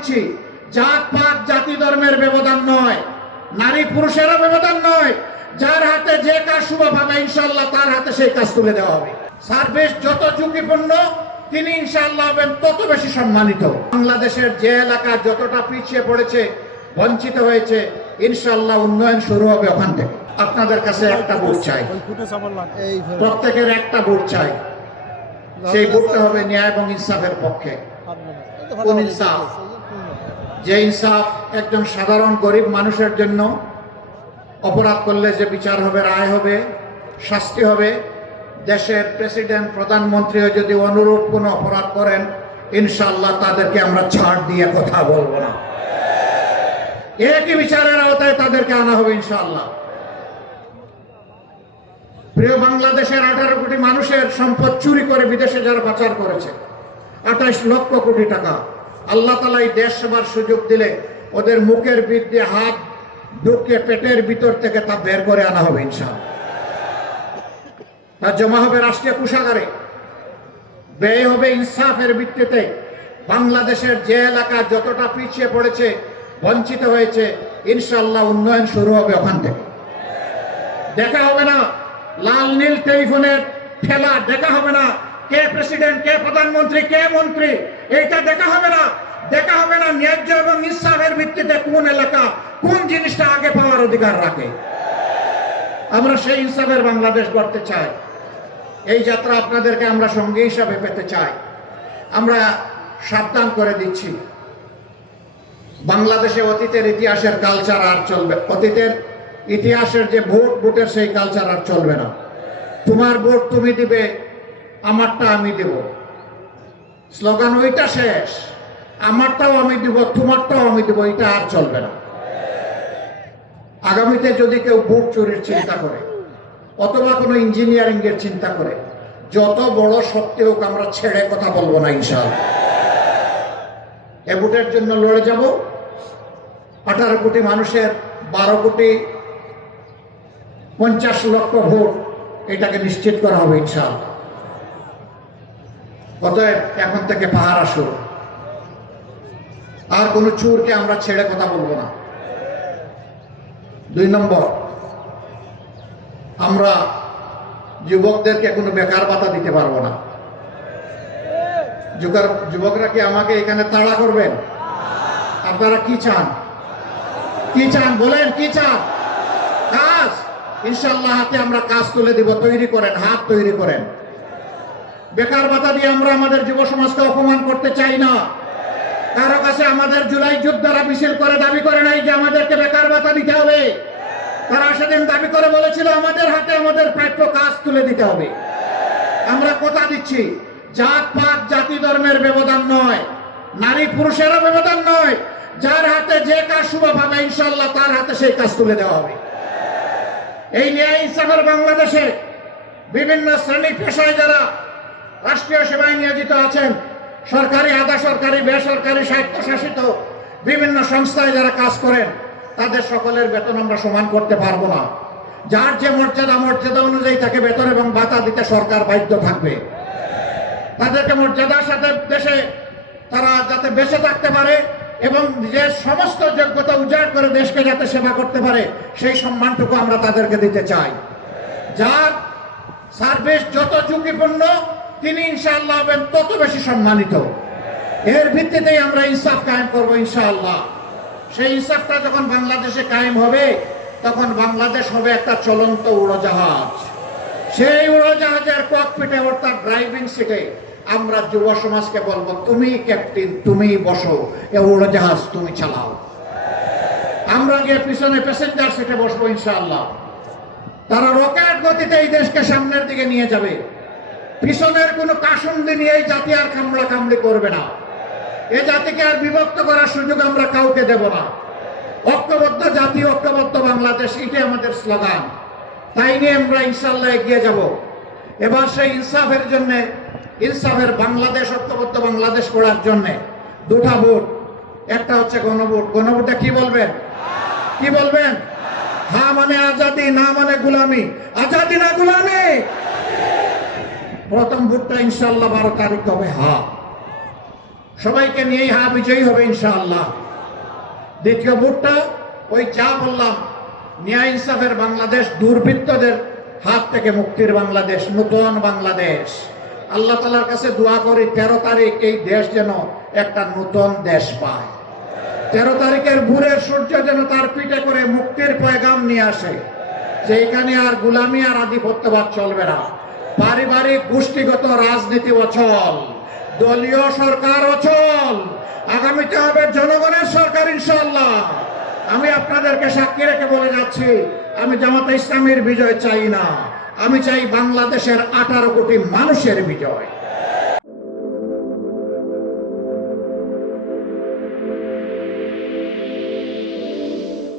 দিচ্ছি, জাত পাত জাতি ধর্মের ব্যবধান নয়, নারী পুরুষেরও ব্যবধান নয়। যার হাতে যে কাজ শুভ পাবে ইনশাআল্লাহ তার হাতে সেই কাজ তুলে দেওয়া হবে। সার্ভিস যত ঝুঁকিপূর্ণ তিনি ইনশাআল্লাহ হবেন তত বেশি সম্মানিত। বাংলাদেশের যে এলাকা যতটা পিছিয়ে পড়েছে, বঞ্চিত হয়েছে, ইনশাআল্লাহ উন্নয়ন শুরু হবে ওখান থেকে। আপনাদের কাছে একটা ভোট চাই, প্রত্যেকের একটা ভোট চাই। সেই ভোটটা হবে ন্যায় এবং ইনসাফের পক্ষে। কোন ইনসাফ? যে ইনসাফ একজন সাধারণ গরিব মানুষের জন্য অপরাধ করলে যে বিচার হবে, রায় হবে, শাস্তি হবে। দেশের প্রেসিডেন্ট প্রধানমন্ত্রীও যদি অনুরূপ কোনো অপরাধ করেন ইনশাআল্লাহ তাদেরকে আমরা ছাড় দিয়ে কথা বলবো না, একই বিচারের আওতায় তাদেরকে আনা হবে ইনশাআল্লাহ। প্রিয় বাংলাদেশের 18 কোটি মানুষের সম্পদ চুরি করে বিদেশে যারা পাচার করেছে 28 লক্ষ কোটি টাকা, আল্লাহ তাআলা এই দেশ সেবার সুযোগ দিলে ওদের মুখের বিরুদ্ধে হাত ঢুকে পেটের ভিতর থেকে তা বের করে আনা হবে ইনশাআল্লাহ। তা জমা হবে রাষ্ট্রীয় কোষাগারে, ব্যয় হবে ইনসাফের ভিত্তিতে। বাংলাদেশের যে এলাকা যতটা পিছিয়ে পড়েছে, বঞ্চিত হয়েছে, ইনশাআল্লাহ উন্নয়ন শুরু হবে ওখান থেকে। দেখা হবে না লাল নীল টেলিফোনের খেলা, দেখা হবে না কে প্রেসিডেন্ট, কে প্রধানমন্ত্রী, কে মন্ত্রী, এইটা দেখা হবে না। দেখা হবে না ন্যায্য এবং ইনসাফের ভিত্তিতে কোন এলাকা কোন জিনিসটা আগে পাওয়ার অধিকার রাখে। আমরা সেই ইনসাফের বাংলাদেশ গড়তে চাই। এই যাত্রা আপনাদেরকে আমরা সঙ্গী হিসাবে পেতে চাই। আমরা সাবধান করে দিচ্ছি, বাংলাদেশে অতীতের ইতিহাসের কালচার আর চলবে, অতীতের ইতিহাসের যে ভোটের সেই কালচার আর চলবে না। তোমার ভোট তুমি দিবে, আমারটা আমি দেব, স্লোগান ওইটা শেষ। আমারটাও আমি দিব, তোমারটাও আমি দেব, এটা আর চলবে না। আগামীতে যদি কেউ ভোট চুরির চিন্তা করে অথবা কোনো ইঞ্জিনিয়ারিং এর চিন্তা করে, যত বড় শক্তি হোক আমরা ছেড়ে কথা বলবো না ইনশাআল্লাহ। এ ভোটের জন্য লড়ে যাব। 18 কোটি মানুষের 12 কোটি 50 লক্ষ ভোট, এটাকে নিশ্চিত করা হবে ইনশাআল্লাহ। অতএব এখন থেকে পাহারা শুরু। আর কোনো চোরকে আমরা ছেড়ে কথা বলবো না। 2 নম্বর, আমরা যুবকদেরকে কোনো বেকার ভাতা দিতে পারবো না। যুবকরা কি আমাকে এখানে তাড়া করবেন? আপনারা কি চান? কি চান বলেন? কি চান? কাজ। ইনশাআল্লাহ হাতে আমরা কাজ তুলে দিব। তৈরি করেন, হাত তৈরি করেন। বেকার ভাতা দিয়ে আমরা আমাদের যুব সমাজকে অপমান করতে চাই না। কারো কাছে আমাদের জুলাই যোদ্ধারা মিছিল করে দাবি করে নাই যে আমাদেরকে বেকার ভাতা দিতে হবে। তারা সেদিন দাবি করে বলেছিল আমাদের হাতে আমাদের প্রাপ্য কাজ তুলে দিতে হবে। আমরা কথা দিচ্ছি, জাত পাত জাতি ধর্মের ব্যবধান নয়, নারী পুরুষেরও ব্যবধান নয়। যার হাতে যে কাজ শুভ পাবে ইনশাআল্লাহ তার হাতে সেই কাজ তুলে দেওয়া হবে। এই ন্যায় ইনসাফের বাংলাদেশে বিভিন্ন শ্রেণী পেশায় যারা রাষ্ট্রীয় সেবায় নিয়োজিত আছেন, সরকারি, আধা সরকারি, বেসরকারি, স্বায়ত্তশাসিত বিভিন্ন সংস্থায় যারা কাজ করেন, তাদের সকলের বেতন আমরা সমান করতে পারবো না। যার যে মর্যাদা অনুযায়ী তাকে বেতন এবং ভাতা দিতে সরকার বাধ্য থাকবে। তাদেরকে মর্যাদার সাথে দেশে তারা যাতে বেঁচে থাকতে পারে এবং যে সমস্ত যোগ্যতা উজাড় করে দেশকে যাতে সেবা করতে পারে, সেই সম্মানটুকু আমরা তাদেরকে দিতে চাই। যার সার্ভিস যত ঝুঁকিপূর্ণ তিনি ইনশাআল্লাহ হবেন তত বেশি সম্মানিত। এর ভিত্তিতেই আমরা ইনসাফ কায়েম করবো ইনশাআল্লাহ। সেই ইনসাফটা যখন বাংলাদেশে কায়েম হবে, তখন বাংলাদেশ হবে একটা চলন্ত উড়োজাহাজ। সেই উড়োজাহাজের ককপিটে অর্থাৎ ড্রাইভিং সিটে আমরা যুব সমাজকে বলবো, তুমি ক্যাপ্টেন, তুমি বসো, এ উড়োজাহাজ তুমি চালাও। আমরা গিয়ে পিছনে প্যাসেঞ্জার সিটে বসবো ইনশাআল্লাহ। তারা রকেট গতিতে এই দেশকে সামনের দিকে নিয়ে যাবে। পিছনের কোনো কাসুন্দি নিয়ে এই জাতি আর কামড়া কামড়ি করবে না। এ জাতিকে আর বিভক্ত করার সুযোগ আমরা কাউকে দেব না। ঐক্যবদ্ধ জাতি, ঐক্যবদ্ধ বাংলাদেশ, এটাই আমাদের স্লোগান। তাই নিয়ে আমরা ইনশাআল্লাহ এগিয়ে যাব। এবার সেই ইনসাফের জন্য, ইনসাফের বাংলাদেশ, ঐক্যবদ্ধ বাংলাদেশ করার জন্য 2টা ভোট। একটা হচ্ছে গণভোট। গণভোটে কি বলবেন? কি বলবেন? হ্যাঁ মানে আজাদি, না মানে গোলামি। আজাদি না গোলামি? প্রথম ভোটটা ইনশাআল্লাহ 12 তারিখ হবে হ্যাঁ। সবাইকে নিয়েই বিজয়ী হবে ইনশাআল্লাহ। দ্বিতীয় ভোটটা ওই যা বললাম, ন্যায় ইনসাফের বাংলাদেশ, দুর্বৃত্তদের হাত থেকে মুক্তির বাংলাদেশ, নতুন বাংলাদেশ। আল্লাহ তাআলার কাছে দোয়া করি 13 তারিখ এই দেশ যেন একটা নতুন দেশ পায়। 13 তারিখের ভোরের সূর্য যেন তার পিঠে করে মুক্তির পয়গাম নিয়ে আসে, যে এখানে আর গোলামি আর আধিপত্যবাদ চলবে না। পারিবারিক গোষ্ঠীগত রাজনীতি অচল, দলীয় সরকার অচল। আগামীতে হবে জনগণের সরকার ইনশাআল্লাহ। আমি আপনাদেরকে সাক্ষী রেখে বলে যাচ্ছি, আমি জামাতে ইসলামীর বিজয় চাই না, আমি চাই বাংলাদেশের 18 কোটি মানুষের বিজয়।